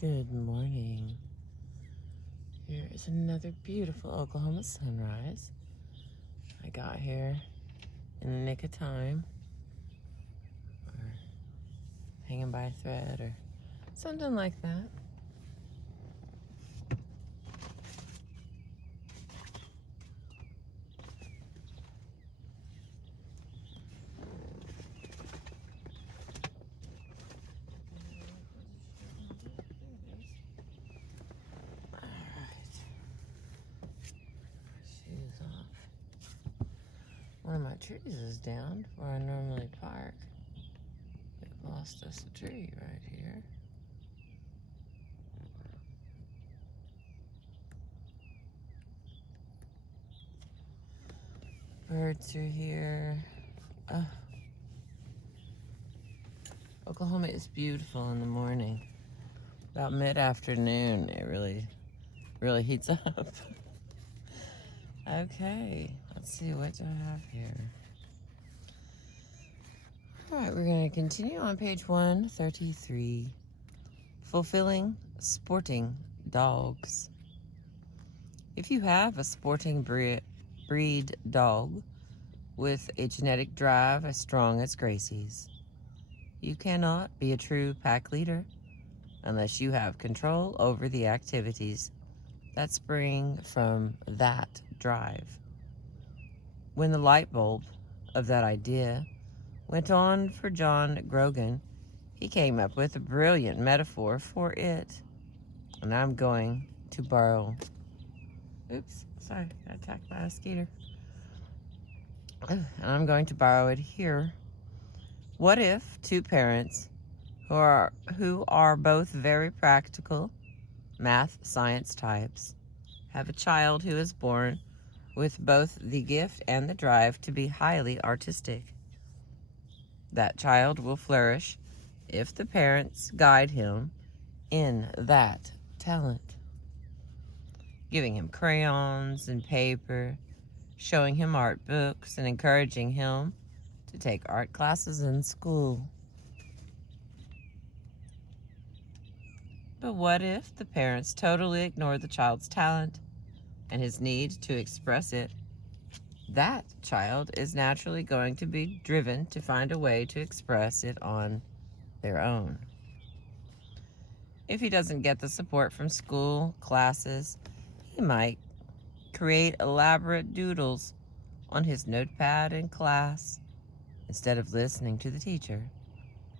Good morning. Here is another beautiful Oklahoma sunrise. I got here in the nick of time, or hanging by a thread, or something like that. Shoes off. One of my trees is down where I normally park. They've lost us a tree right here. Birds are here. Oklahoma is beautiful in the morning. About mid-afternoon, it really heats up. Okay, let's see, what do I have here? All right, we're going to continue on page 133. Fulfilling sporting dogs. If you have a sporting breed dog with a genetic drive as strong as Gracie's, you cannot be a true pack leader unless you have control over the activities that spring from that drive. When the light bulb of that idea went on for John Grogan, he came up with a brilliant metaphor for it. And I'm going to borrow... Oops, sorry, got attacked by a mosquito. And I'm going to borrow it here. What if two parents who are both very practical math science types have a child who is born with both the gift and the drive to be highly artistic? That child will flourish if the parents guide him in that talent, giving him crayons and paper, showing him art books, and encouraging him to take art classes in school. But what if the parents totally ignore the child's talent and his need to express it? That child is naturally going to be driven to find a way to express it on their own. If he doesn't get the support from school classes, he might create elaborate doodles on his notepad in class instead of listening to the teacher,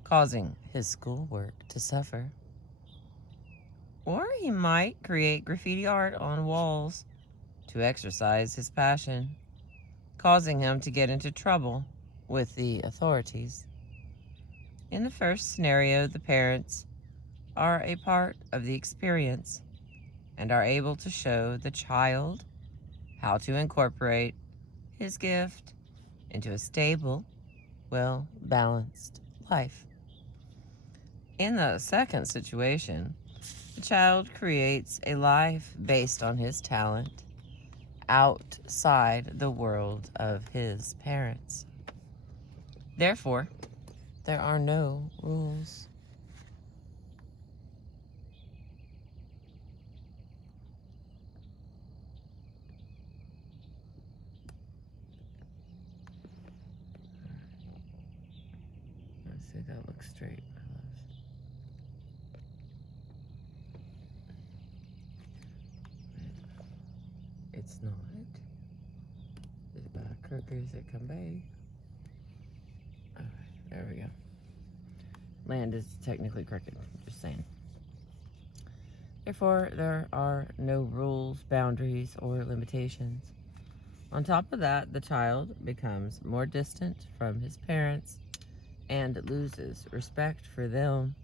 causing his schoolwork to suffer. Or he might create graffiti art on walls to exercise his passion, causing him to get into trouble with the authorities. In the first scenario, the parents are a part of the experience and are able to show the child how to incorporate his gift into a stable, well-balanced life. In the second situation, the child creates a life based on his talent outside the world of his parents. Therefore, there are no rules. Let's see, that looks straight. It's not. Is it back crooked? Is it come back? Alright, there we go. Land is technically crooked, just saying. Therefore, there are no rules, boundaries, or limitations. On top of that, the child becomes more distant from his parents and loses respect for them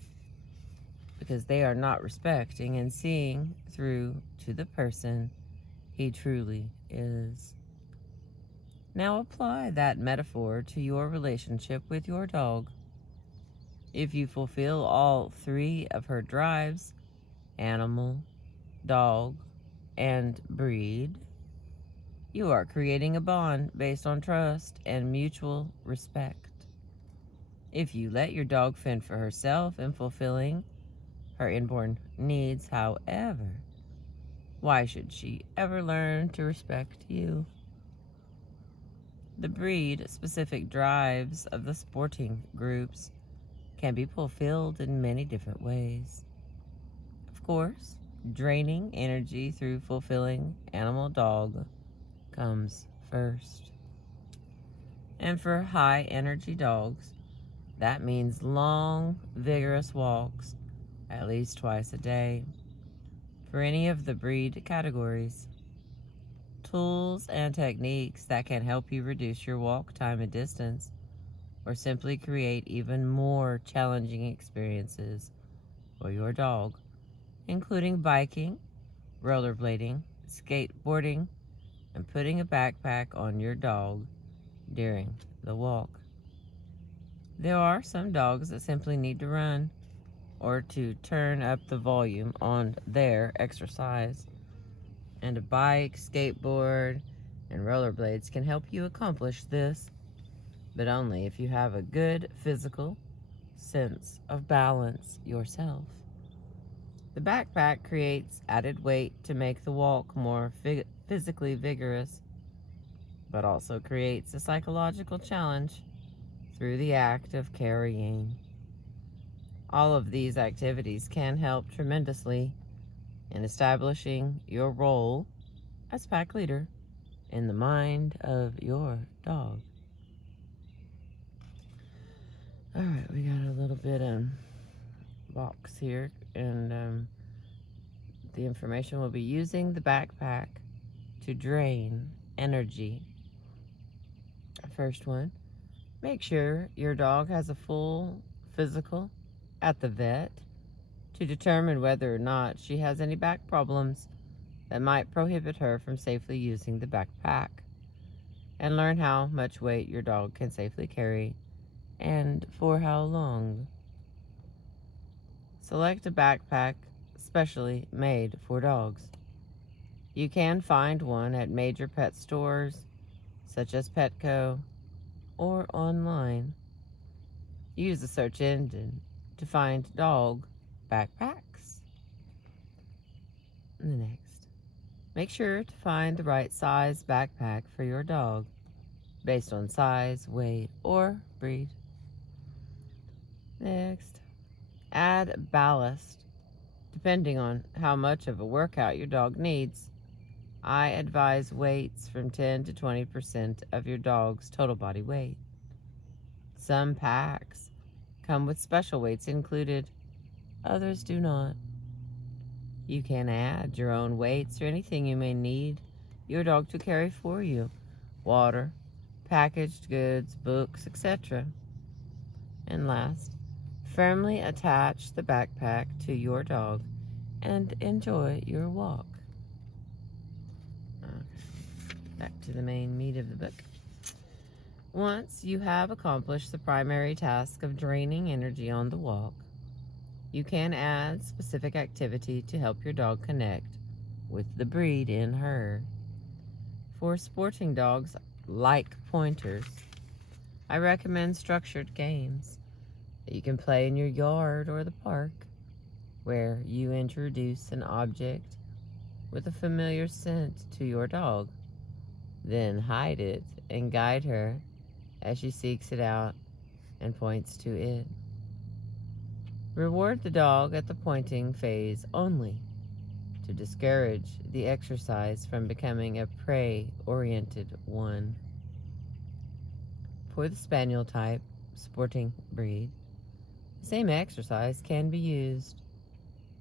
because they are not respecting and seeing through to the person he truly is. Now apply that metaphor to your relationship with your dog. If you fulfill all three of her drives, animal, dog, and breed, you are creating a bond based on trust and mutual respect. If you let your dog fend for herself in fulfilling her inborn needs. However, why should she ever learn to respect you? The breed-specific drives of the sporting groups can be fulfilled in many different ways. Of course, draining energy through fulfilling animal dog comes first. And for high energy dogs, that means long, vigorous walks at least twice a day. For any of the breed categories, tools and techniques that can help you reduce your walk time and distance, or simply create even more challenging experiences for your dog, including biking, rollerblading, skateboarding, and putting a backpack on your dog during the walk. There are some dogs that simply need to run or to turn up the volume on their exercise, and a bike, skateboard, and rollerblades can help you accomplish this, but only if you have a good physical sense of balance yourself. The backpack creates added weight to make the walk more physically vigorous, but also creates a psychological challenge through the act of carrying. All of these activities can help tremendously in establishing your role as pack leader in the mind of your dog. All right, we got a little bit of box here, and the information will be using the backpack to drain energy. First one, make sure your dog has a full physical at the vet to determine whether or not she has any back problems that might prohibit her from safely using the backpack, and learn how much weight your dog can safely carry and for how long. Select a backpack specially made for dogs. You can find one at major pet stores such as Petco or online. Use the search engine to find dog backpacks. Next, make sure to find the right size backpack for your dog based on size, weight, or breed. Next, add ballast depending on how much of a workout your dog needs. I advise weights from 10 to 20% of your dog's total body weight. Some packs come with special weights included, others do not. You can add your own weights or anything you may need your dog to carry for you: water, packaged goods, books, etc. And last, firmly attach the backpack to your dog and enjoy your walk. Back to the main meat of the book. Once you have accomplished the primary task of draining energy on the walk, you can add specific activity to help your dog connect with the breed in her. For sporting dogs like pointers, I recommend structured games that you can play in your yard or the park, where you introduce an object with a familiar scent to your dog, then hide it and guide her as she seeks it out and points to it. Reward the dog at the pointing phase only to discourage the exercise from becoming a prey-oriented one. For the Spaniel type sporting breed, the same exercise can be used,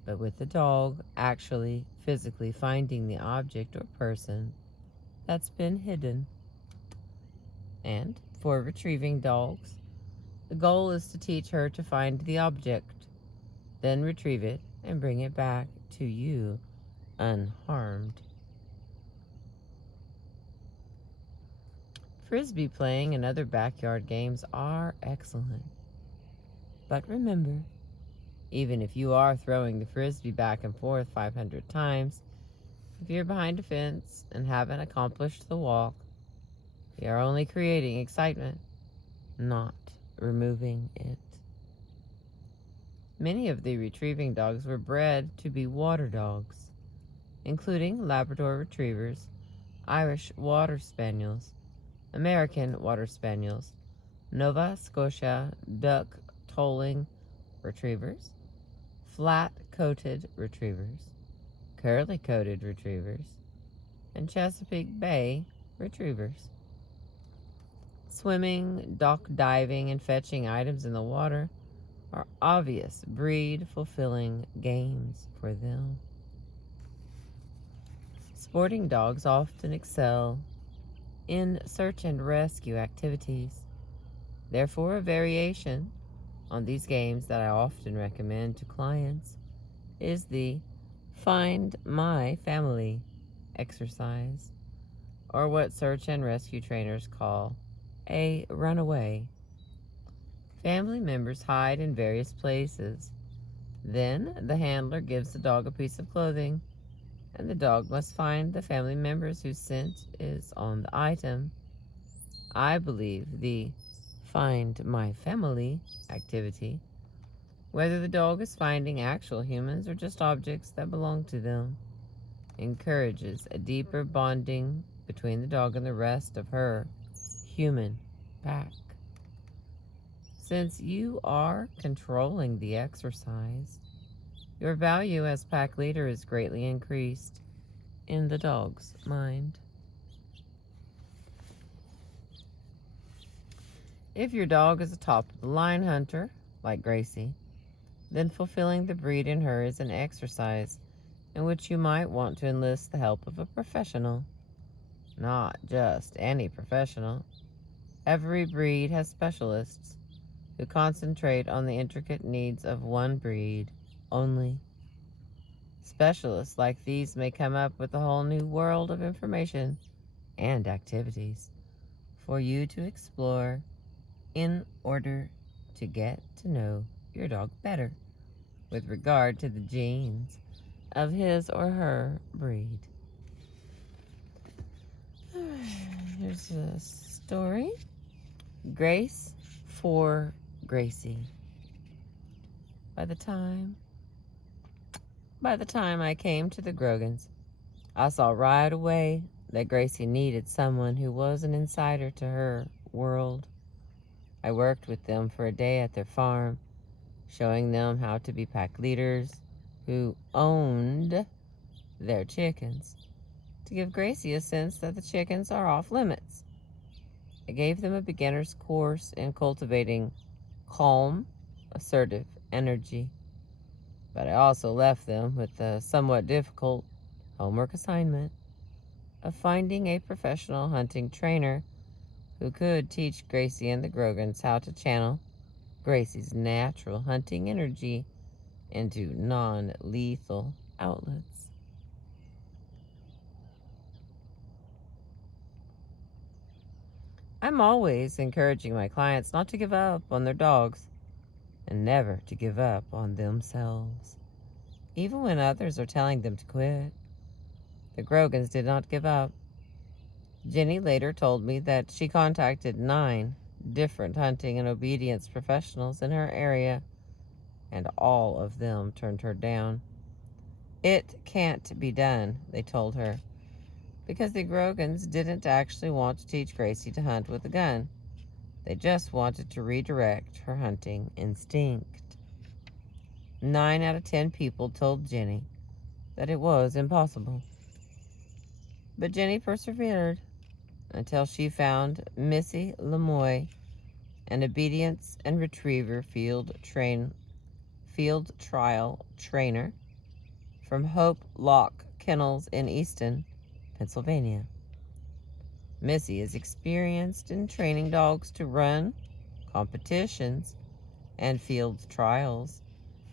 but with the dog actually physically finding the object or person that's been hidden. And for retrieving dogs, the goal is to teach her to find the object, then retrieve it and bring it back to you unharmed. Frisbee playing and other backyard games are excellent. But remember, even if you are throwing the Frisbee back and forth 500 times, if you're behind a fence and haven't accomplished the walk, you're only creating excitement, not removing it. Many of the retrieving dogs were bred to be water dogs, including Labrador Retrievers, Irish Water Spaniels, American Water Spaniels, Nova Scotia Duck Tolling Retrievers, Flat-Coated Retrievers, Curly-Coated Retrievers, and Chesapeake Bay Retrievers. Swimming, dock diving, and fetching items in the water are obvious breed-fulfilling games for them. Sporting dogs often excel in search and rescue activities. Therefore, a variation on these games that I often recommend to clients is the Find My Family exercise, or what search and rescue trainers call a runaway. Family members hide in various places. Then the handler gives the dog a piece of clothing, and the dog must find the family members whose scent is on the item. I believe the Find My Family activity, whether the dog is finding actual humans or just objects that belong to them, encourages a deeper bonding between the dog and the rest of her human pack. Since you are controlling the exercise, your value as pack leader is greatly increased in the dog's mind. If your dog is a top-of-the-line hunter, like Gracie, then fulfilling the breed in her is an exercise in which you might want to enlist the help of a professional. Not just any professional. Every breed has specialists who concentrate on the intricate needs of one breed only. Specialists like these may come up with a whole new world of information and activities for you to explore in order to get to know your dog better with regard to the genes of his or her breed. Here's a story. Grace for Gracie. By the time I came to the Grogans, I saw right away that Gracie needed someone who was an insider to her world. I worked with them for a day at their farm, showing them how to be pack leaders who owned their chickens, to give Gracie a sense that the chickens are off limits. I gave them a beginner's course in cultivating calm, assertive energy, but I also left them with the somewhat difficult homework assignment of finding a professional hunting trainer who could teach Gracie and the Grogans how to channel Gracie's natural hunting energy into non-lethal outlets. I'm always encouraging my clients not to give up on their dogs and never to give up on themselves, even when others are telling them to quit. The Grogans did not give up. Jenny later told me that she contacted 9 different hunting and obedience professionals in her area, and all of them turned her down. It can't be done, they told her, because the Grogans didn't actually want to teach Gracie to hunt with a gun. They just wanted to redirect her hunting instinct. 9 out of 10 people told Jenny that it was impossible. But Jenny persevered until she found Missy Lemoy, an obedience and retriever field trial trainer from Hope Lock Kennels in Easton, Pennsylvania. Missy is experienced in training dogs to run competitions and field trials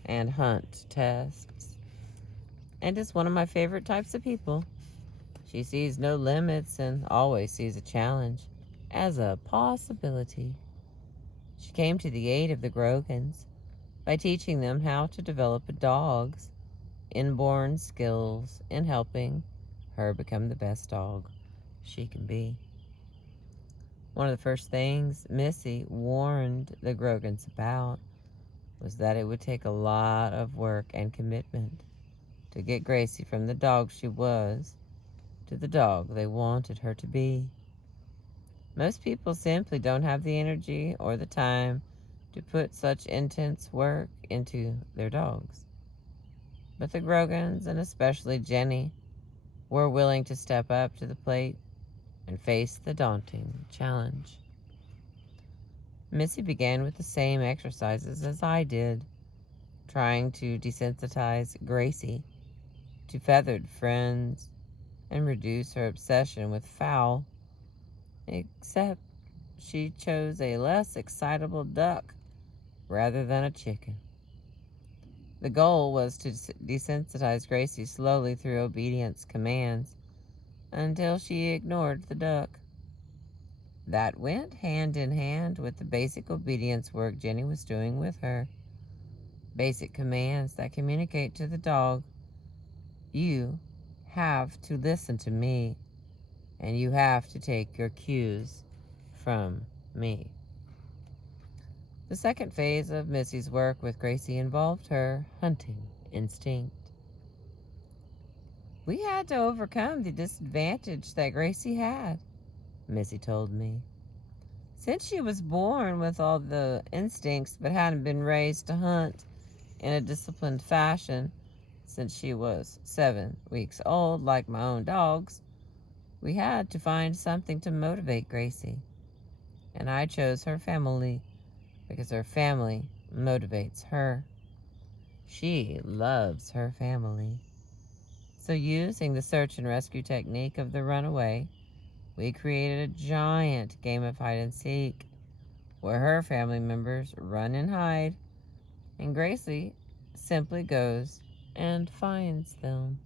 and hunt tests, and is one of my favorite types of people. She sees no limits and always sees a challenge as a possibility. She came to the aid of the Grogans by teaching them how to develop a dog's inborn skills in helping her become the best dog she can be. One of the first things Missy warned the Grogans about was that it would take a lot of work and commitment to get Gracie from the dog she was to the dog they wanted her to be. Most people simply don't have the energy or the time to put such intense work into their dogs. But the Grogans, and especially Jenny, were willing to step up to the plate and face the daunting challenge. Missy began with the same exercises as I did, trying to desensitize Gracie to feathered friends and reduce her obsession with fowl, except she chose a less excitable duck rather than a chicken. The goal was to desensitize Gracie slowly through obedience commands until she ignored the duck. That went hand in hand with the basic obedience work Jenny was doing with her. Basic commands that communicate to the dog, you have to listen to me, and you have to take your cues from me. The second phase of Missy's work with Gracie involved her hunting instinct. We had to overcome the disadvantage that Gracie had, Missy told me. Since she was born with all the instincts but hadn't been raised to hunt in a disciplined fashion since she was 7 weeks old, like my own dogs, we had to find something to motivate Gracie. And I chose her family because her family motivates her. She loves her family. So using the search and rescue technique of the runaway, we created a giant game of hide and seek where her family members run and hide, and Gracie simply goes and finds them.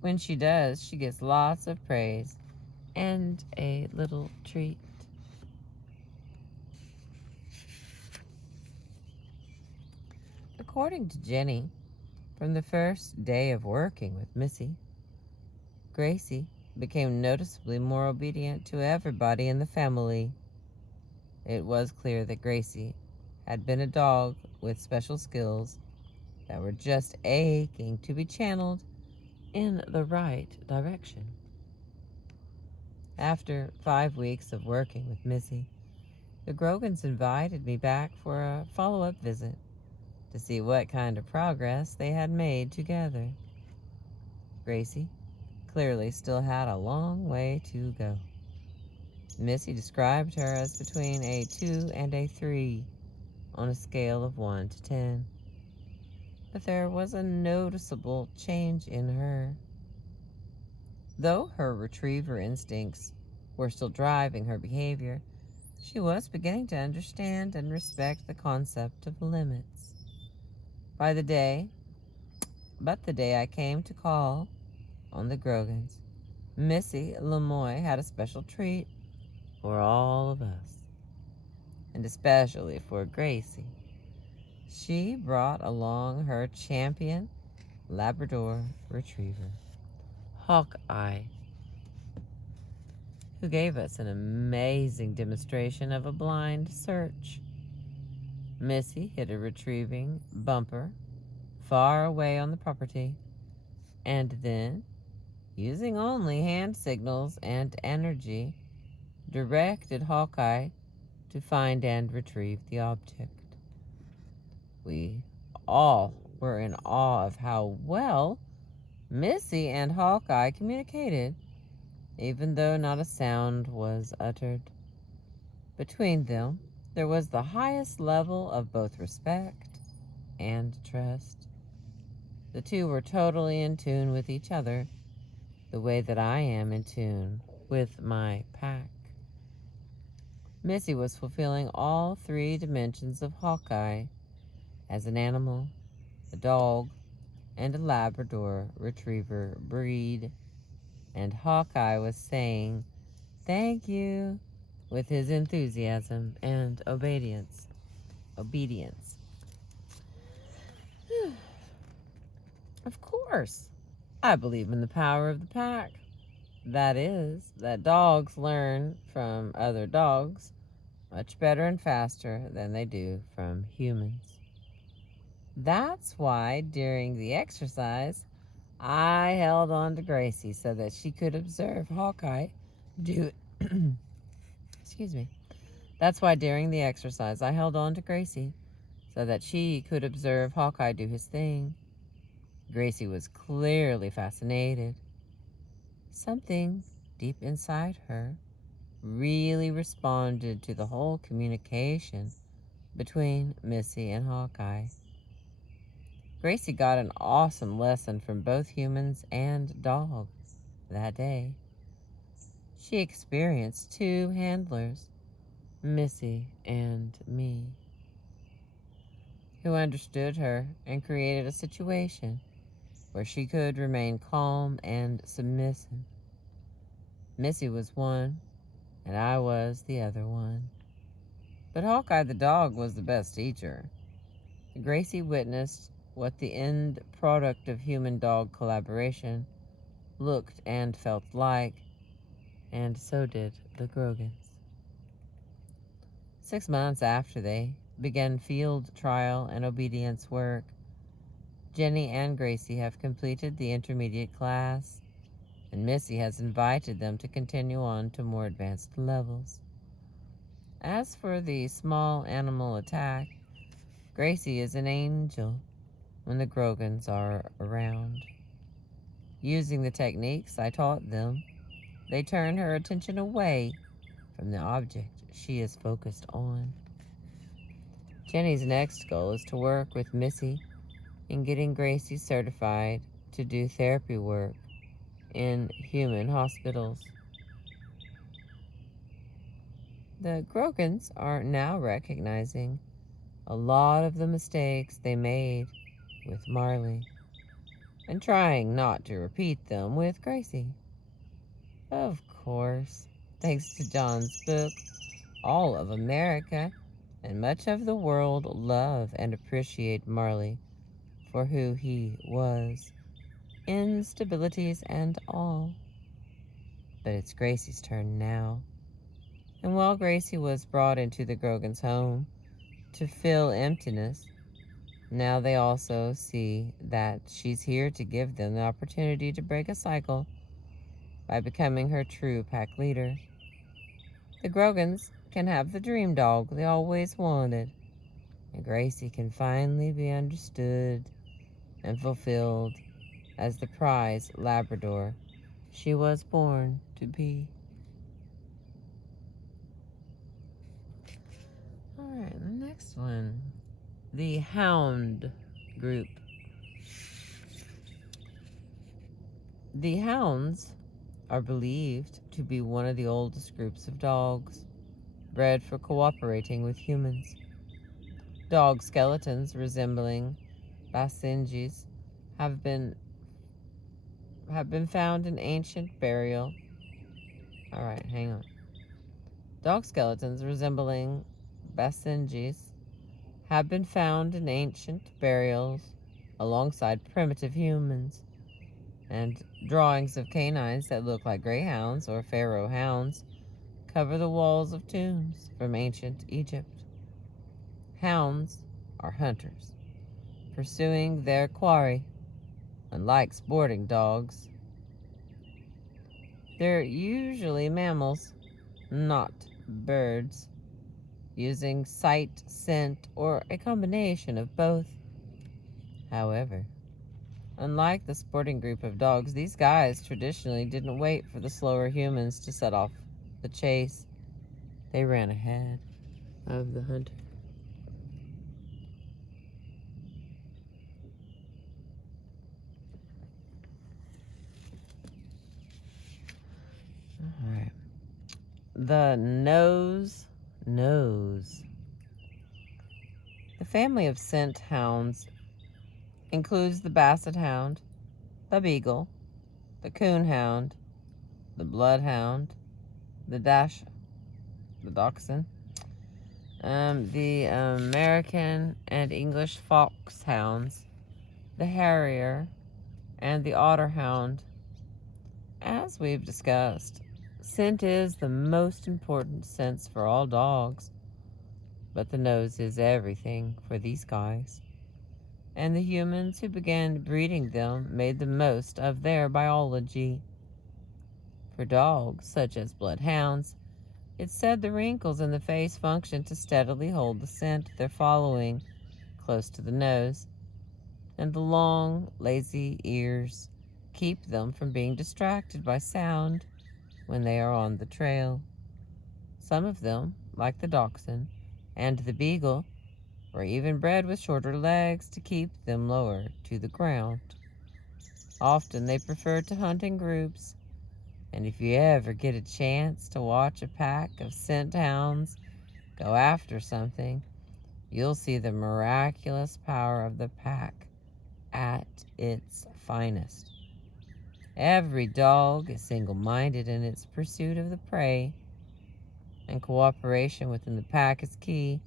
When she does, she gets lots of praise and a little treat. According to Jenny, from the first day of working with Missy, Gracie became noticeably more obedient to everybody in the family. It was clear that Gracie had been a dog with special skills that were just aching to be channeled in the right direction. After 5 weeks of working with Missy, the Grogans invited me back for a follow-up visit to see what kind of progress they had made together. Gracie clearly still had a long way to go. Missy described her as between a 2 and a 3 on a scale of 1 to 10. But there was a noticeable change in her. Though her retriever instincts were still driving her behavior, she was beginning to understand and respect the concept of limits. But the day I came to call on the Grogans, Missy Lemoy had a special treat for all of us, and especially for Gracie. She brought along her champion Labrador Retriever, Hawkeye, who gave us an amazing demonstration of a blind search. Missy hit a retrieving bumper far away on the property, and then, using only hand signals and energy, directed Hawkeye to find and retrieve the object. We all were in awe of how well Missy and Hawkeye communicated, even though not a sound was uttered. Between them, there was the highest level of both respect and trust. The two were totally in tune with each other, the way that I am in tune with my pack. Missy was fulfilling all 3 dimensions of Hawkeye as an animal, a dog, and a Labrador Retriever breed. And Hawkeye was saying, "Thank you," with his enthusiasm and obedience. Of course, I believe in the power of the pack. That is, that dogs learn from other dogs much better and faster than they do from humans. That's why during the exercise, I held on to Gracie so that she could observe Hawkeye do excuse me. That's why during the exercise I held on to Gracie so that she could observe Hawkeye do his thing. Gracie was clearly fascinated. Something deep inside her really responded to the whole communication between Missy and Hawkeye. Gracie got an awesome lesson from both humans and dog that day. She experienced two handlers, Missy and me, who understood her and created a situation where she could remain calm and submissive. Missy was one, and I was the other one. But Hawkeye the dog was the best teacher. Gracie witnessed what the end product of human-dog collaboration looked and felt like, and so did the Grogans. 6 months after they began field trial and obedience work, Jenny and Gracie have completed the intermediate class, and Missy has invited them to continue on to more advanced levels. As for the small animal attack, Gracie is an angel when the Grogans are around. Using the techniques I taught them, they turn her attention away from the object she is focused on. Jenny's next goal is to work with Missy in getting Gracie certified to do therapy work in human hospitals. The Grogans are now recognizing a lot of the mistakes they made with Marley and trying not to repeat them with Gracie. Of course, thanks to John's book, all of America and much of the world love and appreciate Marley for who he was, instabilities and all. But it's Gracie's turn now. And while Gracie was brought into the Grogans' home to fill emptiness, now they also see that she's here to give them the opportunity to break a cycle by becoming her true pack leader. The Grogans can have the dream dog they always wanted, and Gracie can finally be understood and fulfilled as the prize Labrador she was born to be. All right, the next one. The Hound group. The Hounds are believed to be one of the oldest groups of dogs, bred for cooperating with humans. Dog skeletons resembling Basenjis have been found in ancient burial. All right, hang on. Dog skeletons resembling Basenjis have been found in ancient burials alongside primitive humans, and drawings of canines that look like greyhounds or pharaoh hounds cover the walls of tombs from ancient Egypt. Hounds are hunters, pursuing their quarry, unlike sporting dogs. They're usually mammals, not birds, using sight, scent, or a combination of both. However, unlike the sporting group of dogs, these guys traditionally didn't wait for the slower humans to set off the chase. They ran ahead of the hunter. All right. The nose. The family of scent hounds includes the basset hound, the beagle, the coon hound, the bloodhound, the dachshund, the American and English foxhounds, the harrier, and the otterhound. As we've discussed, scent is the most important sense for all dogs, but the nose is everything for these guys. and the humans who began breeding them made the most of their biology. For dogs, such as bloodhounds, it's said the wrinkles in the face function to steadily hold the scent they're following close to the nose, and the long, lazy ears keep them from being distracted by sound when they are on the trail. Some of them, like the dachshund and the beagle, were even bred with shorter legs to keep them lower to the ground. Often they prefer to hunt in groups, and if you ever get a chance to watch a pack of scent hounds go after something, you'll see the miraculous power of the pack at its finest. Every dog is single-minded in its pursuit of the prey, and cooperation within the pack is key.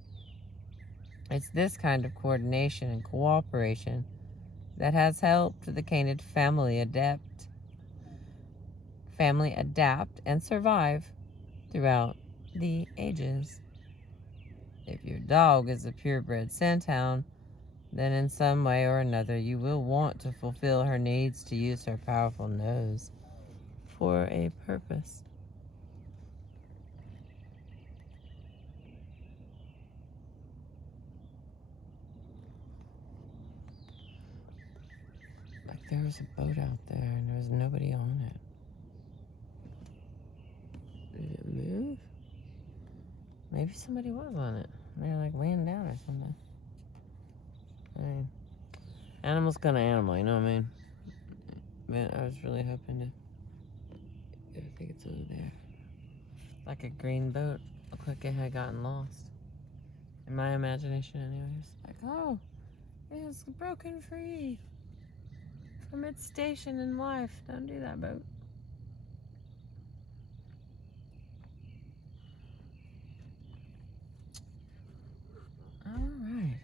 It's this kind of coordination and cooperation that has helped the canid family adapt and survive throughout the ages. If your dog is a purebred scent hound, then in some way or another you will want to fulfill her needs to use her powerful nose for a purpose. Like there was a boat out there and there was nobody on it. Did it move? Maybe somebody was on it. They're like laying down or something. I mean, animal's gonna animal, you know what I mean? Man, I was really hoping to. I think it's over there. Like a green boat. Looked like it had gotten lost. In my imagination, anyways. Like, oh, it's broken free from its station in life. Don't do that, boat. Alright.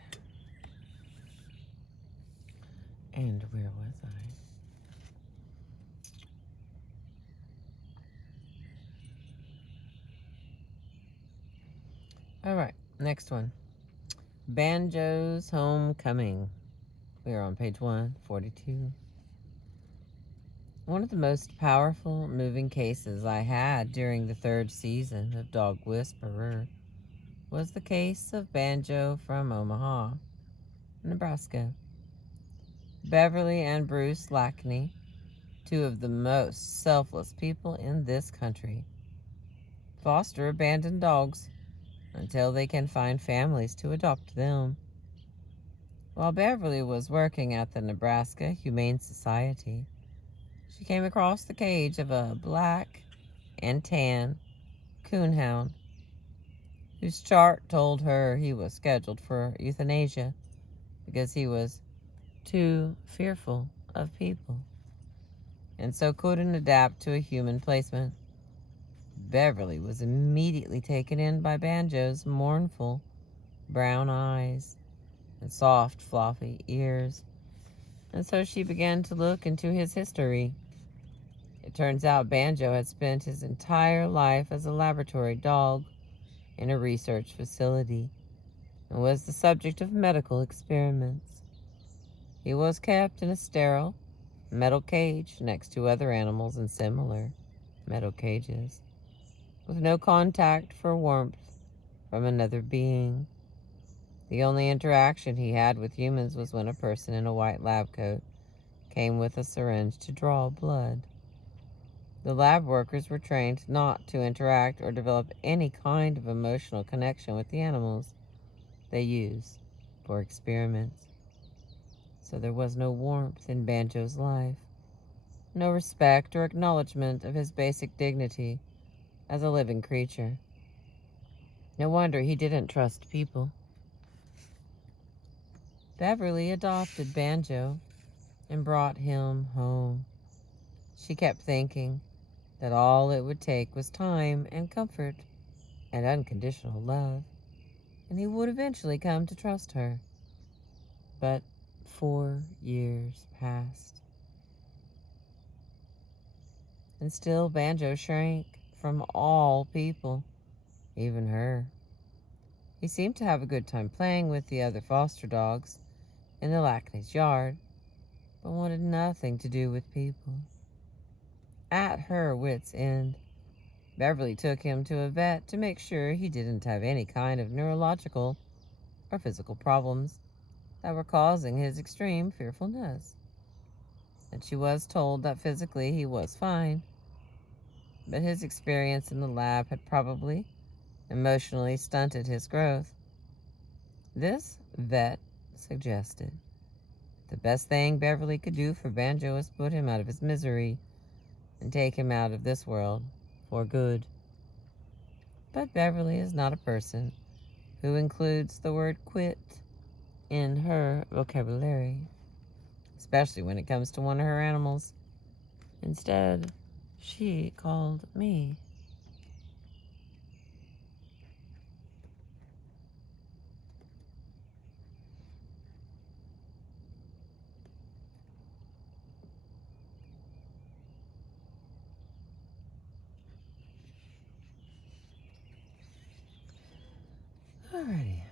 And where was I? Alright, next one. Banjo's Homecoming. We are on page 142. One of the most powerful moving cases I had during the third season of Dog Whisperer was the case of Banjo from Omaha, Nebraska. Beverly and Bruce Lackney, two of the most selfless people in this country, foster abandoned dogs until they can find families to adopt them. While Beverly was working at the Nebraska Humane Society, she came across the cage of a black and tan coonhound whose chart told her he was scheduled for euthanasia because he was too fearful of people and so couldn't adapt to a human placement. Beverly was immediately taken in by Banjo's mournful brown eyes and soft, floppy ears, and so she began to look into his history. It turns out Banjo had spent his entire life as a laboratory dog in a research facility and was the subject of medical experiments. He was kept in a sterile metal cage next to other animals in similar metal cages, with no contact for warmth from another being. The only interaction he had with humans was when a person in a white lab coat came with a syringe to draw blood. The lab workers were trained not to interact or develop any kind of emotional connection with the animals they use for experiments. So there was no warmth in Banjo's life, no respect or acknowledgement of his basic dignity as a living creature. No wonder he didn't trust people. Beverly adopted Banjo and brought him home. She kept thinking that all it would take was time and comfort and unconditional love, and he would eventually come to trust her. But 4 years passed, and still Banjo shrank from all people, even her. He seemed to have a good time playing with the other foster dogs, in the Lackney's yard, but wanted nothing to do with people. At her wit's end, Beverly took him to a vet to make sure he didn't have any kind of neurological or physical problems that were causing his extreme fearfulness. And she was told that physically he was fine, but his experience in the lab had probably emotionally stunted his growth. This vet suggested the best thing Beverly could do for Banjo was put him out of his misery and take him out of this world for good. But Beverly is not a person who includes the word quit in her vocabulary, especially when it comes to one of her animals. Instead, she called me. Alrighty.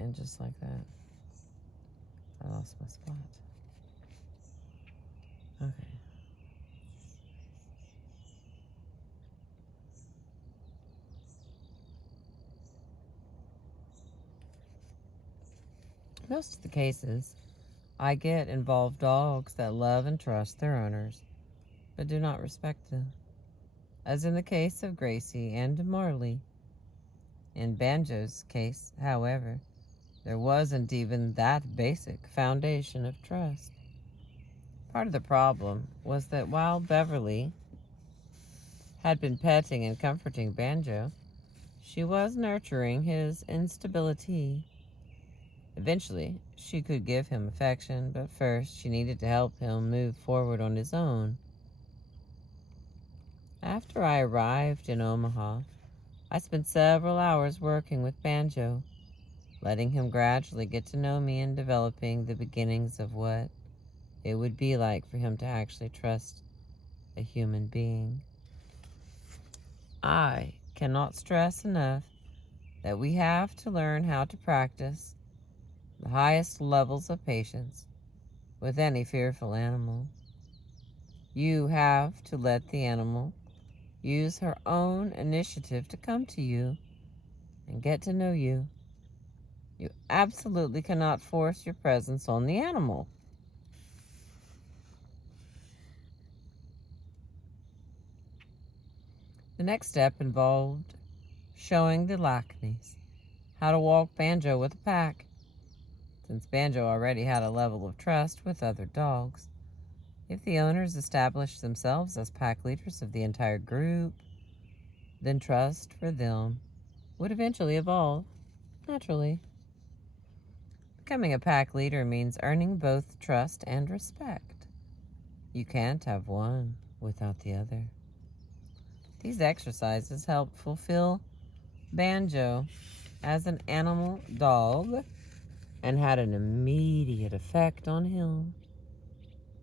And just like that, I lost my spot. Okay. Most of the cases, I get involve dogs that love and trust their owners, but do not respect them. As in the case of Gracie and Marley. In Banjo's case, however, there wasn't even that basic foundation of trust. Part of the problem was that while Beverly had been petting and comforting Banjo, she was nurturing his instability. Eventually, she could give him affection, but first she needed to help him move forward on his own. After I arrived in Omaha, I spent several hours working with Banjo, letting him gradually get to know me and developing the beginnings of what it would be like for him to actually trust a human being. I cannot stress enough that we have to learn how to practice the highest levels of patience with any fearful animal. You have to let the animal use her own initiative to come to you and get to know you. You absolutely cannot force your presence on the animal. The next step involved showing the Lackneys how to walk Banjo with a pack. Since Banjo already had a level of trust with other dogs, if the owners established themselves as pack leaders of the entire group, then trust for them would eventually evolve naturally. Becoming a pack leader means earning both trust and respect. You can't have one without the other. These exercises help fulfill Banjo as an animal dog and had an immediate effect on him.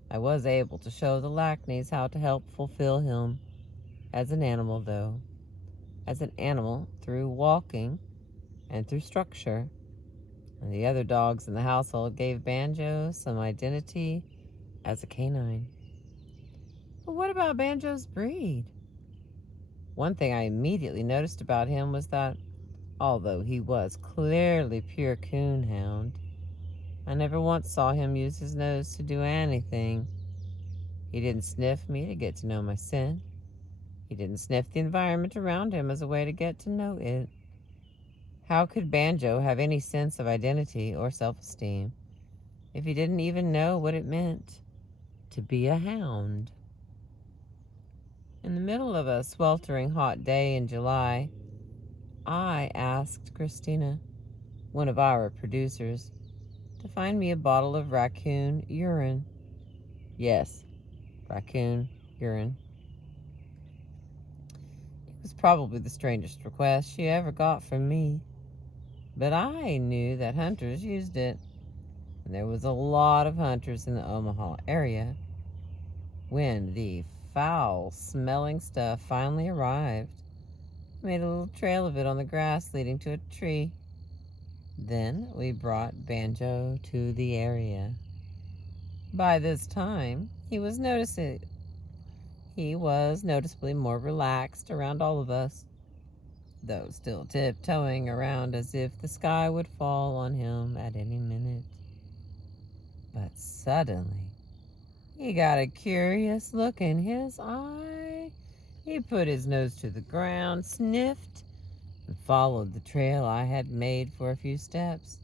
I was able to show the Lackneys how to help fulfill him as an animal, though. As an animal through walking and through structure. And the other dogs in the household gave Banjo some identity as a canine. But what about Banjo's breed? One thing I immediately noticed about him was that, although he was clearly pure coonhound, I never once saw him use his nose to do anything. He didn't sniff me to get to know my scent. He didn't sniff the environment around him as a way to get to know it. How could Banjo have any sense of identity or self-esteem if he didn't even know what it meant to be a hound? In the middle of a sweltering hot day in July, I asked Christina, one of our producers, to find me a bottle of raccoon urine. Yes, raccoon urine. It was probably the strangest request she ever got from me, but I knew that hunters used it. and there was a lot of hunters in the Omaha area when the foul-smelling stuff finally arrived. We made a little trail of it on the grass leading to a tree. Then we brought Banjo to the area. By this time, he was noticeably more relaxed around all of us, though still tiptoeing around as if the sky would fall on him at any minute. But suddenly, he got a curious look in his eye. He put his nose to the ground, sniffed, and followed the trail I had made for a few steps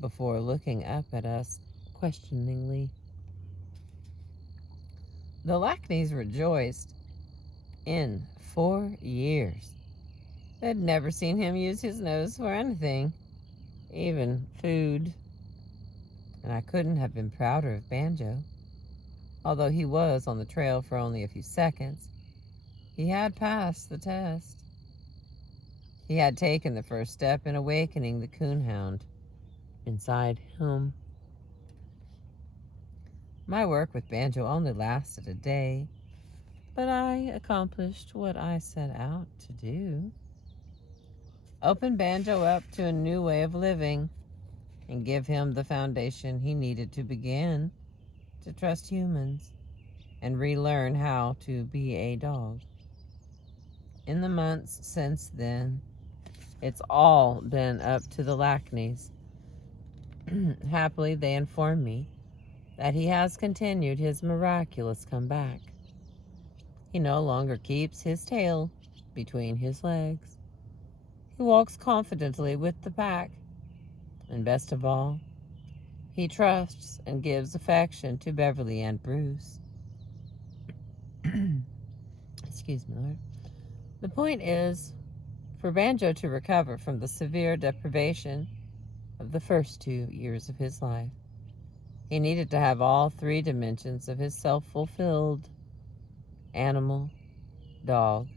before looking up at us questioningly. The Lackneys rejoiced. In 4 years, they'd never seen him use his nose for anything, even food. And I couldn't have been prouder of Banjo. Although he was on the trail for only a few seconds, he had passed the test. He had taken the first step in awakening the coonhound inside him. My work with Banjo only lasted a day, but I accomplished what I set out to do. Open Banjo up to a new way of living and give him the foundation he needed to begin to trust humans and relearn how to be a dog. In the months since then, it's all been up to the Lackneys. Happily, they inform me that he has continued his miraculous comeback. He no longer keeps his tail between his legs. He walks confidently with the pack. And best of all, he trusts and gives affection to Beverly and Bruce. Excuse me, Lord. The point is for Banjo to recover from the severe deprivation of the first 2 years of his life. He needed to have all 3 dimensions of his self fulfilled: animal, dog,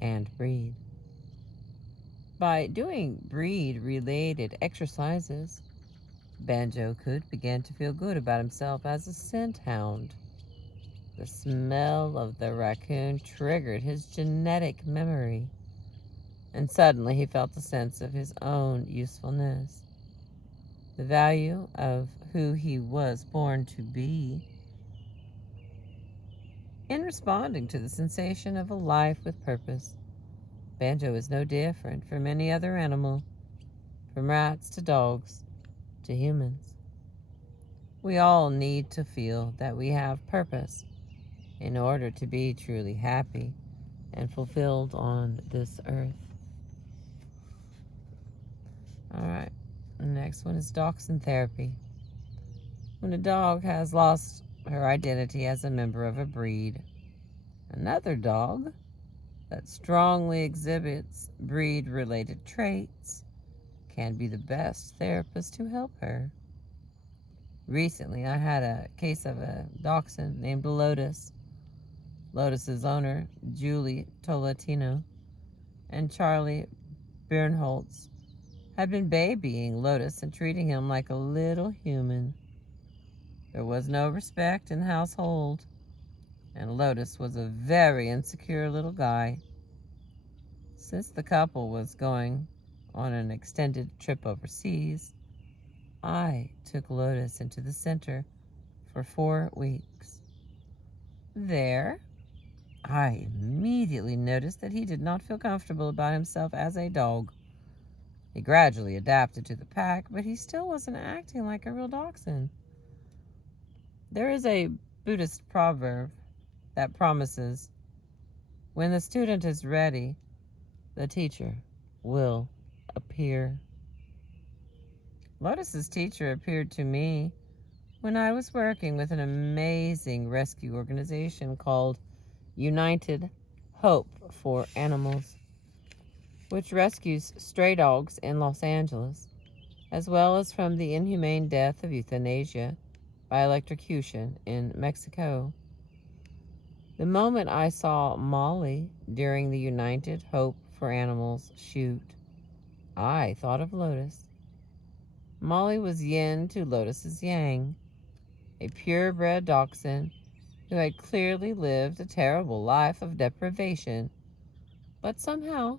and breed. By doing breed-related exercises, Banjo could begin to feel good about himself as a scent hound. The smell of the raccoon triggered his genetic memory, and suddenly he felt a sense of his own usefulness, the value of who he was born to be. In responding to the sensation of a life with purpose, Banjo is no different from any other animal, from rats to dogs to humans. We all need to feel that we have purpose in order to be truly happy and fulfilled on this earth. All right, the next one is dachshund therapy. When a dog has lost her identity as a member of a breed, another dog that strongly exhibits breed-related traits can be the best therapist to help her. Recently, I had a case of a dachshund named Lotus. Lotus's owner, Julie Tolatino, and Charlie Bernholtz had been babying Lotus and treating him like a little human. There was no respect in the household, and Lotus was a very insecure little guy. Since the couple was going on an extended trip overseas, I took Lotus into the center for 4 weeks. There, I immediately noticed that he did not feel comfortable about himself as a dog. He gradually adapted to the pack, but he still wasn't acting like a real dachshund. There is a Buddhist proverb that promises, when the student is ready, the teacher will appear. Lotus's teacher appeared to me when I was working with an amazing rescue organization called United Hope for Animals, which rescues stray dogs in Los Angeles, as well as from the inhumane death of euthanasia by electrocution in Mexico. The moment I saw Molly during the United Hope for Animals shoot, I thought of Lotus. Molly was yin to Lotus's yang, a purebred dachshund who had clearly lived a terrible life of deprivation, but somehow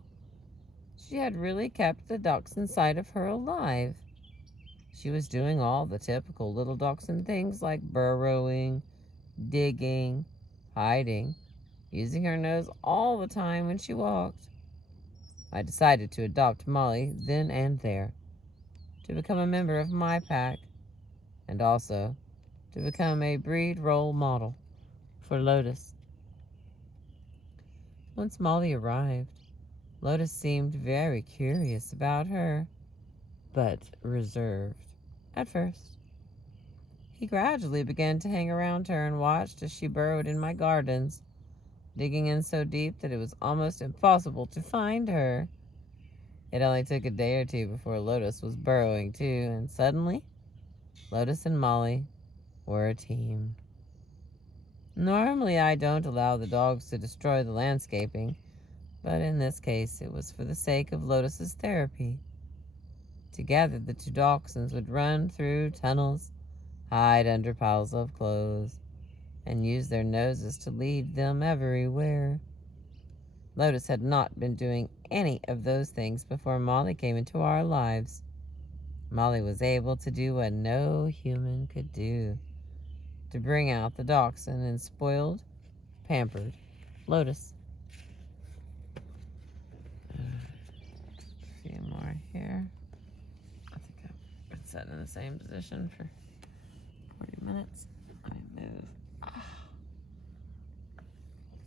she had really kept the dachshund side of her alive. She was doing all the typical little dachshund things like burrowing, digging, hiding, using her nose all the time when she walked. I decided to adopt Molly then and there, to become a member of my pack, and also to become a breed role model for Lotus. Once Molly arrived, Lotus seemed very curious about her, but reserved at first. He gradually began to hang around her and watched as she burrowed in my gardens, digging in so deep that it was almost impossible to find her. It only took a day or two before Lotus was burrowing too, and suddenly, Lotus and Molly were a team. Normally, I don't allow the dogs to destroy the landscaping, but in this case, it was for the sake of Lotus's therapy. Together, the two dachshunds would run through tunnels, hide under piles of clothes, and use their noses to lead them everywhere. Lotus had not been doing any of those things before Molly came into our lives. Molly was able to do what no human could do, to bring out the dachshund and spoiled, pampered Lotus. A few more here. I think I've been set in the same position for 40 minutes. I move.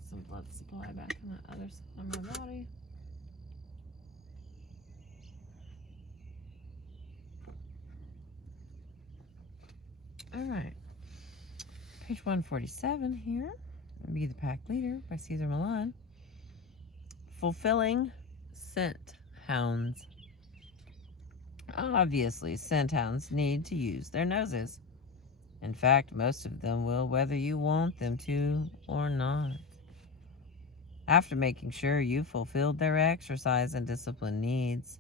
Some blood supply back on the other side of my body. All right. Page 147 here. Be the Pack Leader by Cesar Millan. Fulfilling scent hounds. Obviously, scent hounds need to use their noses. In fact, most of them will, whether you want them to or not. After making sure you fulfilled their exercise and discipline needs,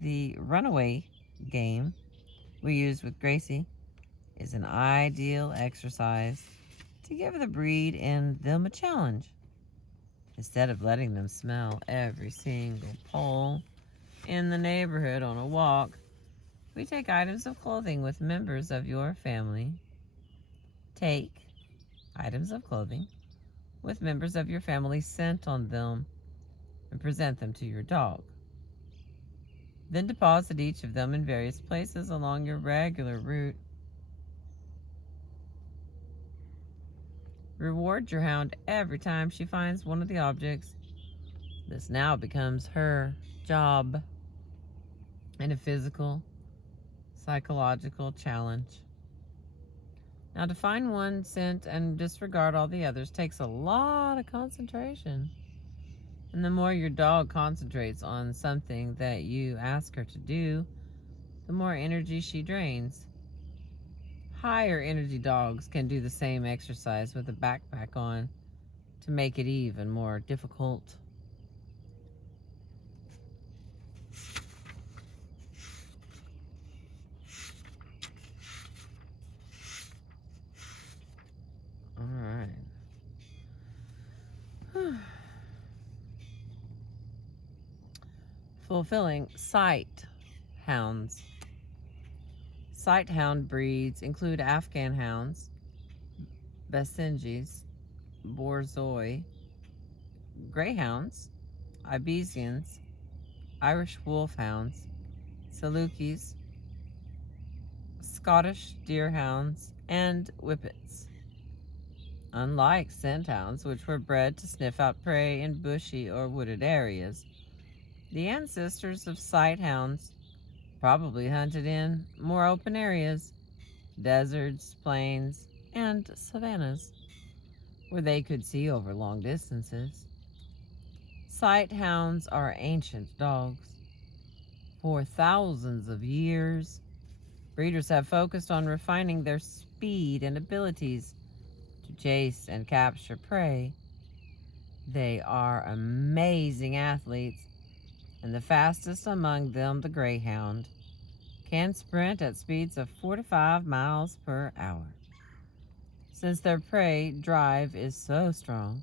the runaway game we use with Gracie is an ideal exercise to give the breed and them a challenge. Instead of letting them smell every single pole in the neighborhood on a walk, we take items of clothing with members of your family. Take items of clothing with members of your family scent on them and present them to your dog. Then deposit each of them in various places along your regular route. Reward your hound every time she finds one of the objects. This now becomes her job and a physical, psychological challenge. Now, to find one scent and disregard all the others takes a lot of concentration. And the more your dog concentrates on something that you ask her to do, the more energy she drains. Higher energy dogs can do the same exercise with a backpack on to make it even more difficult. All right. Fulfilling sight hounds. Sight hound breeds include Afghan hounds, Basenjis, Borzoi, greyhounds, Iberians, Irish wolfhounds, Salukis, Scottish deerhounds, and Whippets. Unlike scent hounds, which were bred to sniff out prey in bushy or wooded areas, the ancestors of sight hounds probably hunted in more open areas, deserts, plains, and savannas, where they could see over long distances. Sight hounds are ancient dogs. For thousands of years, breeders have focused on refining their speed and abilities to chase and capture prey. They are amazing athletes, and the fastest among them, the greyhound, can sprint at speeds of 4 to 5 miles per hour. Since their prey drive is so strong,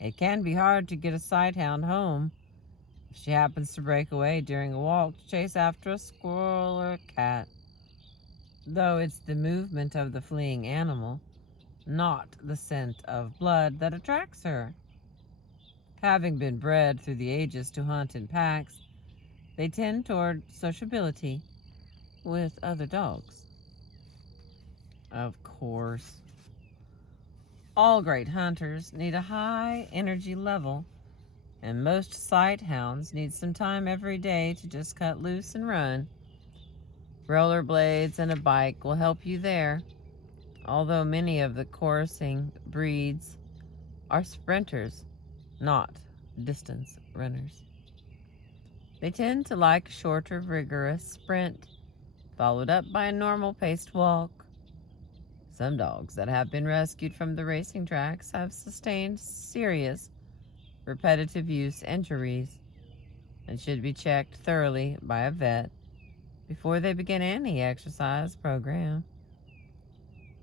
it can be hard to get a sighthound home if she happens to break away during a walk to chase after a squirrel or a cat. Though it's the movement of the fleeing animal, not the scent of blood, that attracts her. Having been bred through the ages to hunt in packs, they tend toward sociability with other dogs. Of course, all great hunters need a high energy level, and most sighthounds need some time every day to just cut loose and run. Rollerblades and a bike will help you there, although many of the coursing breeds are sprinters, not distance runners. They tend to like a shorter, rigorous sprint, followed up by a normal paced walk. Some dogs that have been rescued from the racing tracks have sustained serious repetitive use injuries and should be checked thoroughly by a vet before they begin any exercise program.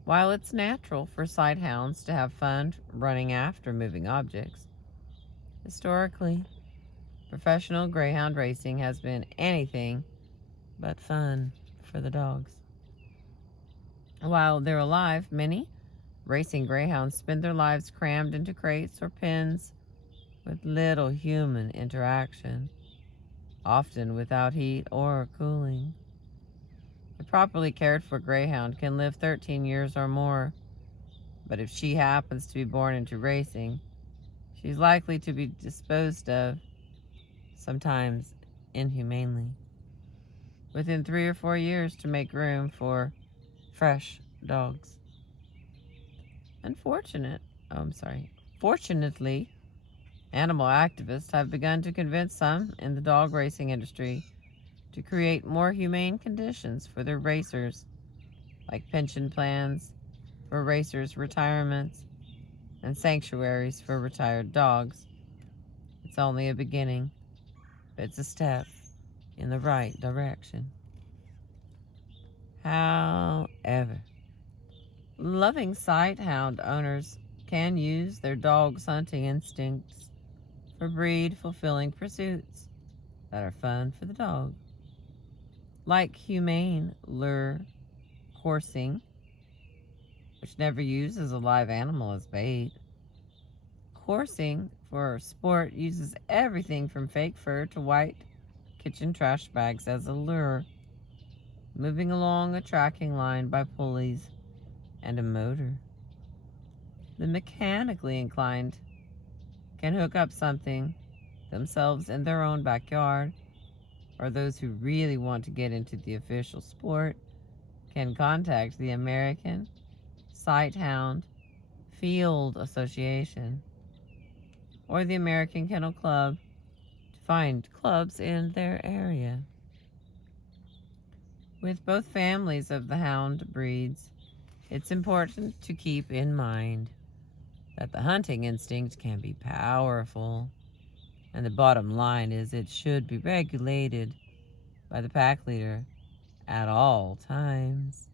While it's natural for sighthounds to have fun running after moving objects, historically, professional greyhound racing has been anything but fun for the dogs. While they're alive, many racing greyhounds spend their lives crammed into crates or pens with little human interaction, often without heat or cooling. A properly cared for greyhound can live 13 years or more, but if she happens to be born into racing, she's likely to be disposed of, sometimes inhumanely, within 3 or 4 years to make room for fresh dogs. Fortunately, animal activists have begun to convince some in the dog racing industry to create more humane conditions for their racers, like pension plans for racers' retirements and sanctuaries for retired dogs. It's only a beginning, but it's a step in the right direction. However, loving sighthound owners can use their dog's hunting instincts for breed-fulfilling pursuits that are fun for the dog, like humane lure coursing, which never uses a live animal as bait. Coursing for sport uses everything from fake fur to white kitchen trash bags as a lure, moving along a tracking line by pulleys and a motor. The mechanically inclined can hook up something themselves in their own backyard, or those who really want to get into the official sport can contact the American Sighthound Field Association or the American Kennel Club to find clubs in their area. With both families of the hound breeds, it's important to keep in mind that the hunting instinct can be powerful, and the bottom line is it should be regulated by the pack leader at all times.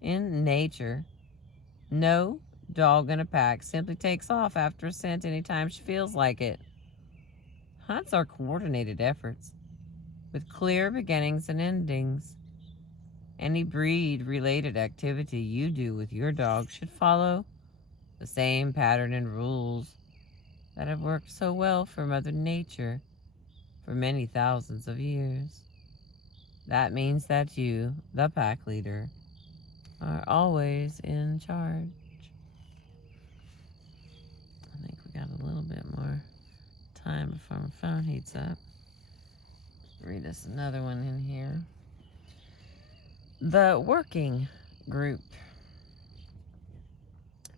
In nature, no dog in a pack simply takes off after a scent anytime she feels like it. Hunts are coordinated efforts with clear beginnings and endings. Any breed-related activity you do with your dog should follow the same pattern and rules that have worked so well for Mother Nature for many thousands of years. That means that you, the pack leader, are always in charge. I think we got a little bit more time before my phone heats up. Read us another one in here. The working group.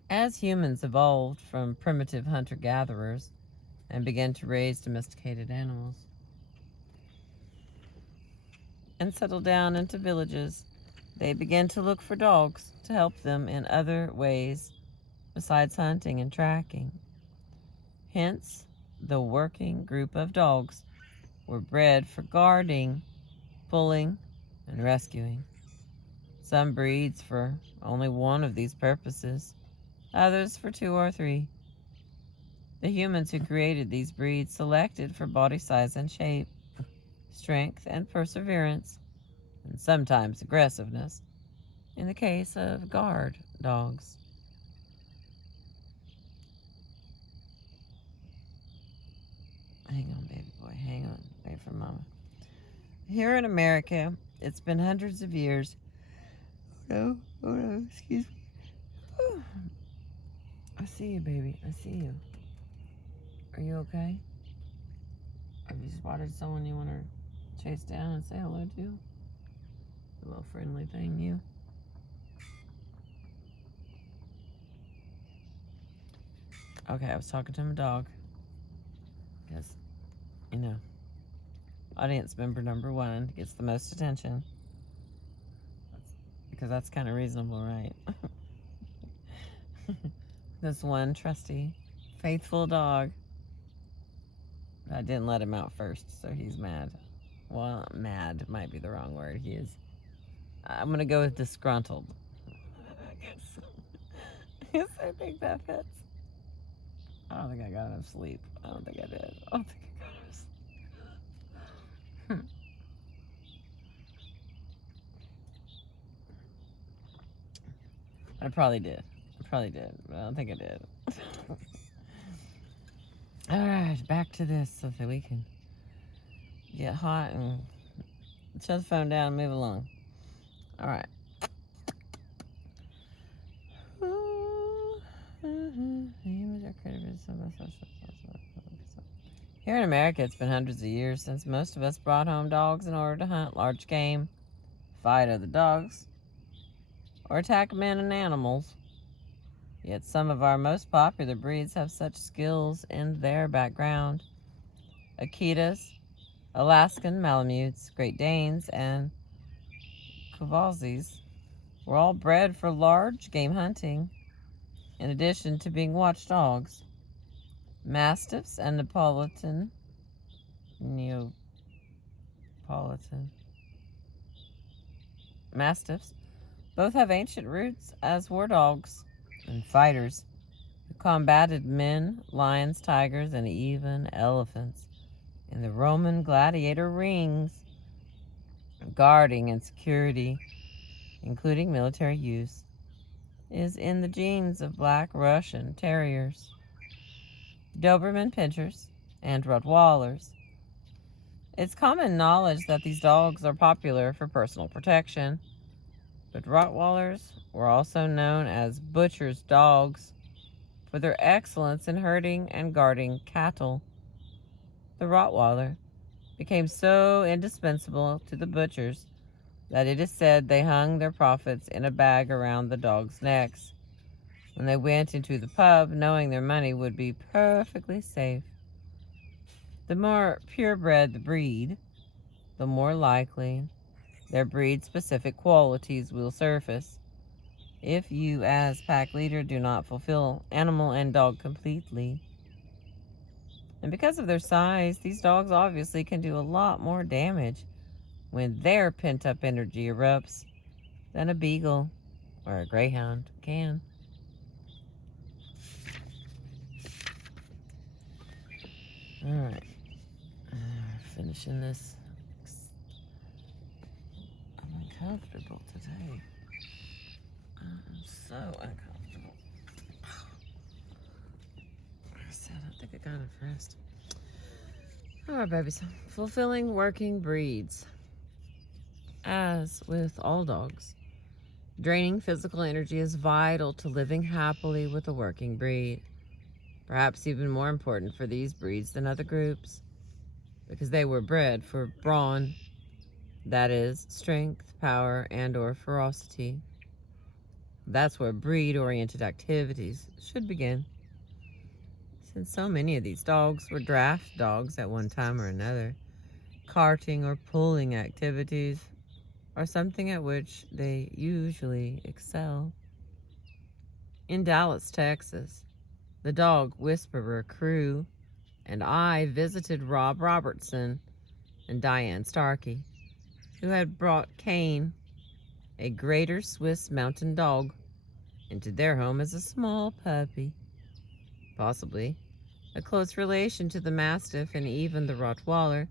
As humans evolved from primitive hunter-gatherers and began to raise domesticated animals and settle down into villages, they began to look for dogs to help them in other ways besides hunting and tracking. Hence, the working group of dogs were bred for guarding, pulling, and rescuing. Some breeds for only one of these purposes, others for two or three. The humans who created these breeds selected for body size and shape, strength and perseverance, and sometimes aggressiveness, in the case of guard dogs. Hang on, baby boy, hang on. Wait for mama. Here in America, it's been hundreds of years. Oh no, excuse me. Oh. I see you, baby. I see you. Are you okay? Have you spotted someone you want to chase down and say hello to? A little friendly thing, you. Okay, I was talking to my dog. Because, you know, audience member number 1 gets the most attention. Because that's kind of reasonable, right? This one trusty, faithful dog. I didn't let him out first, so he's mad. Well, mad might be the wrong word. He is. I'm going to go with disgruntled. I think that fits. I don't think I got enough sleep. I don't think I did. I don't think I got enough sleep. I probably did. But I don't think I did. Alright, back to this so that we can get hot and shut the phone down and move along. Alright. Here in America, it's been hundreds of years since most of us brought home dogs in order to hunt large game, fight other dogs, or attack men and animals. Yet some of our most popular breeds have such skills in their background. Akitas, Alaskan Malamutes, Great Danes, and Kovalzis were all bred for large game hunting, in addition to being watchdogs. Mastiffs and Neapolitan Mastiffs both have ancient roots as war dogs and fighters who combated men, lions, tigers, and even elephants in the Roman gladiator rings. Guarding and security, including military use, is in the genes of Black Russian Terriers, Doberman Pinschers, and Rottweilers. It's common knowledge that these dogs are popular for personal protection, but Rottweilers were also known as butcher's dogs for their excellence in herding and guarding cattle. The Rottweiler became so indispensable to the butchers that it is said they hung their profits in a bag around the dogs' necks when they went into the pub, knowing their money would be perfectly safe. The more purebred the breed, the more likely their breed-specific qualities will surface. If you, as pack leader, do not fulfill animal and dog completely. And because of their size, these dogs obviously can do a lot more damage when their pent-up energy erupts than a beagle or a greyhound can. Alright, finishing this. I'm uncomfortable today. I'm so uncomfortable. I said I think I got enough rest. Alright, babies. Fulfilling working breeds. As with all dogs, draining physical energy is vital to living happily with a working breed. Perhaps even more important for these breeds than other groups, because they were bred for brawn, that is, strength, power, and or ferocity. That's where breed-oriented activities should begin. Since so many of these dogs were draft dogs at one time or another, carting or pulling activities are something at which they usually excel. In Dallas, Texas, the dog whisperer crew and I visited Rob Robertson and Diane Starkey, who had brought Cain, a greater Swiss mountain dog, into their home as a small puppy. Possibly a close relation to the Mastiff and even the Rottweiler,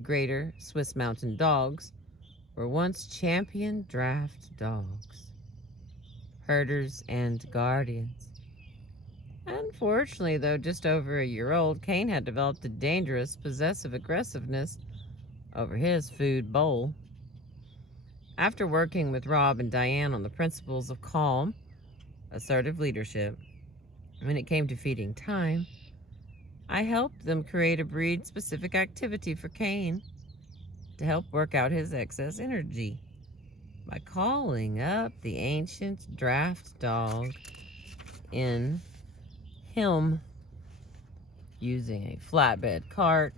greater Swiss mountain dogs were once champion draft dogs, herders and guardians. Unfortunately, though just over a year old, Cain had developed a dangerous possessive aggressiveness over his food bowl. After working with Rob and Diane on the principles of calm, assertive leadership, when it came to feeding time, I helped them create a breed-specific activity for Cain to help work out his excess energy by calling up the ancient draft dog in him. Using a flatbed cart,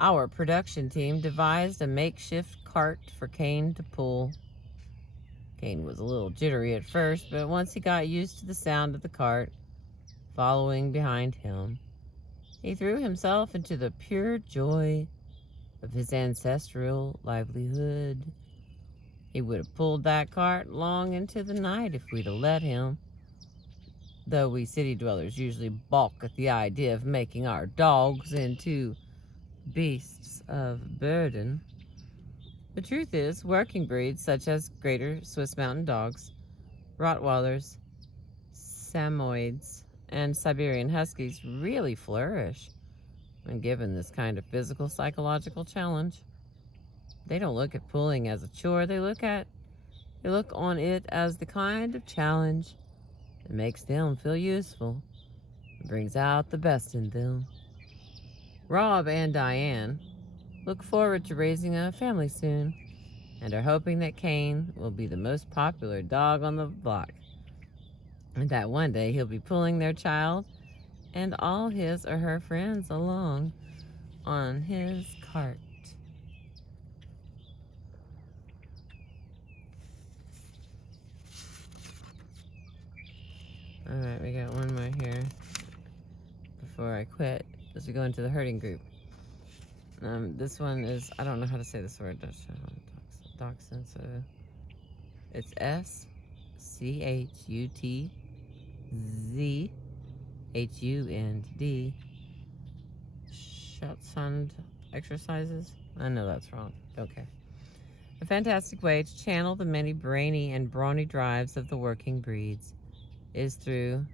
our production team devised a makeshift cart for Cain to pull. Cain was a little jittery at first, but once he got used to the sound of the cart following behind him, he threw himself into the pure joy of his ancestral livelihood. He would have pulled that cart long into the night if we'd have let him. Though we city dwellers usually balk at the idea of making our dogs into beasts of burden, the truth is, working breeds such as greater Swiss mountain dogs, Rottweilers, Samoyeds, and Siberian Huskies really flourish when given this kind of physical psychological challenge. They don't look at pulling as a chore, they look on it as the kind of challenge that makes them feel useful and brings out the best in them. Rob and Diane look forward to raising a family soon and are hoping that Cain will be the most popular dog on the block, and that one day he'll be pulling their child and all his or her friends along on his cart. Alright, we got one more here before I quit as we go into the herding group. This one is, I don't know how to say this word, Dachshund, so it's SCHUTZHUND. Schutzhund exercises? I know that's wrong. Okay. A fantastic way to channel the many brainy and brawny drives of the working breeds is through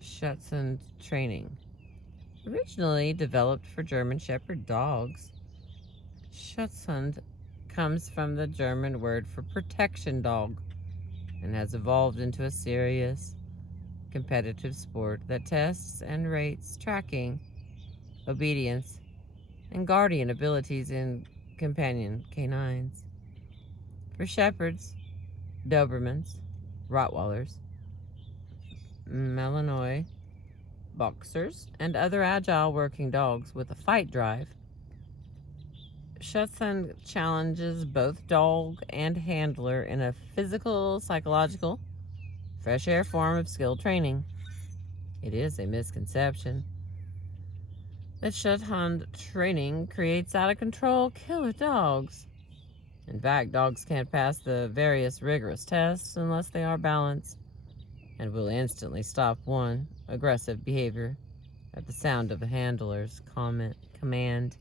Schutzhund training. Originally developed for German Shepherd dogs, Schutzhund comes from the German word for protection dog and has evolved into a serious, competitive sport that tests and rates tracking, obedience, and guardian abilities in companion canines. For Shepherds, Dobermans, Rottweilers, Malinois, Boxers, and other agile working dogs with a fight drive, Schutzhund challenges both dog and handler in a physical, psychological, fresh air form of skill training. It is a misconception that Schutzhund training creates out-of-control killer dogs. In fact, dogs can't pass the various rigorous tests unless they are balanced and will instantly stop one aggressive behavior at the sound of a handler's command.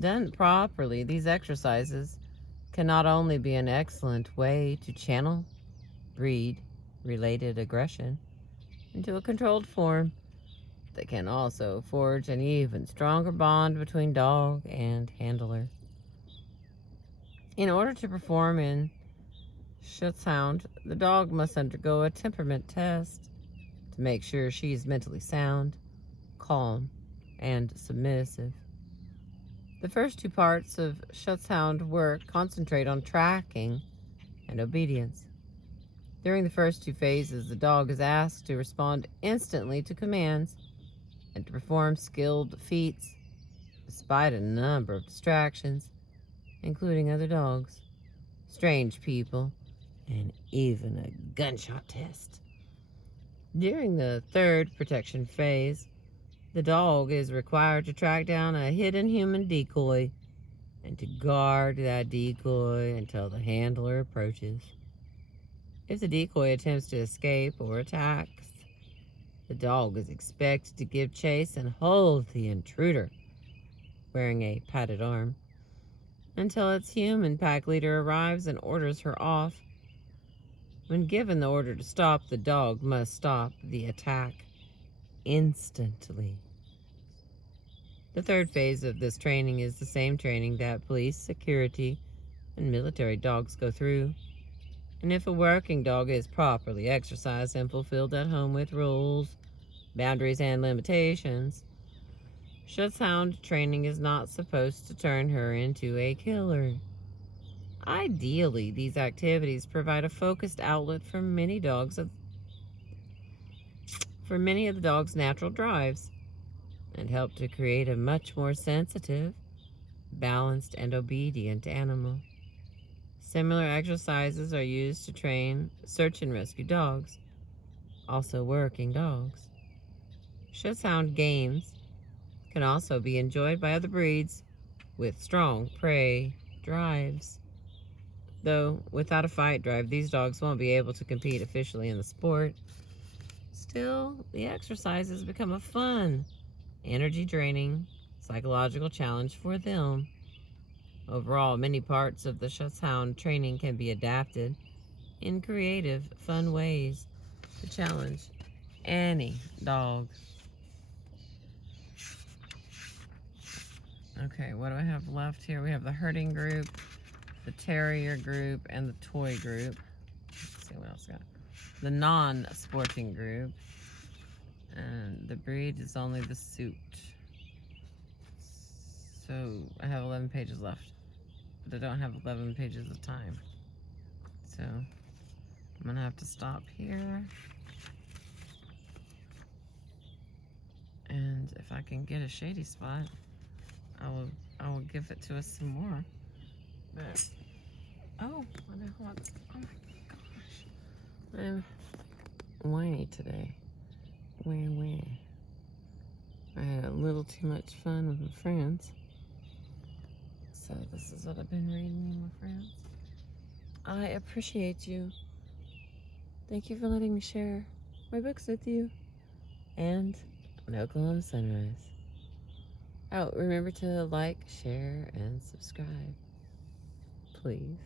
Done properly, these exercises can not only be an excellent way to channel breed-related aggression into a controlled form, they can also forge an even stronger bond between dog and handler. In order to perform in Schutzhund, the dog must undergo a temperament test to make sure she is mentally sound, calm, and submissive. The first two parts of Schutzhund work concentrate on tracking and obedience. During the first two phases, the dog is asked to respond instantly to commands and to perform skilled feats despite a number of distractions, including other dogs, strange people, and even a gunshot test. During the third protection phase, the dog is required to track down a hidden human decoy and to guard that decoy until the handler approaches. If the decoy attempts to escape or attacks, the dog is expected to give chase and hold the intruder, wearing a padded arm, until its human pack leader arrives and orders her off. When given the order to stop, the dog must stop the attack instantly. The third phase of this training is the same training that police, security, and military dogs go through. And if a working dog is properly exercised and fulfilled at home with rules, boundaries, and limitations, Schutzhund training is not supposed to turn her into a killer. Ideally, these activities provide a focused outlet for many of the dog's natural drives and help to create a much more sensitive, balanced, and obedient animal. Similar exercises are used to train search and rescue dogs, also working dogs. Schutzhund games can also be enjoyed by other breeds with strong prey drives. Though without a fight drive, these dogs won't be able to compete officially in the sport. Still, the exercises become a fun, energy-draining, psychological challenge for them. Overall, many parts of the Schutzhund training can be adapted in creative, fun ways to challenge any dog. Okay, what do I have left here? We have the herding group, the terrier group, and the toy group. Let's see what else we got. The non-sporting group. And the breed is only the suit. So I have 11 pages left. But I don't have 11 pages of time. So I'm gonna have to stop here. And if I can get a shady spot, I will give it to us some more. But oh my gosh. I'm whiny today. Where? I had a little too much fun with my friends. So this is what I've been reading with my friends. I appreciate you. Thank you for letting me share my books with you. And an Oklahoma sunrise. Oh, remember to like, share, and subscribe. Please.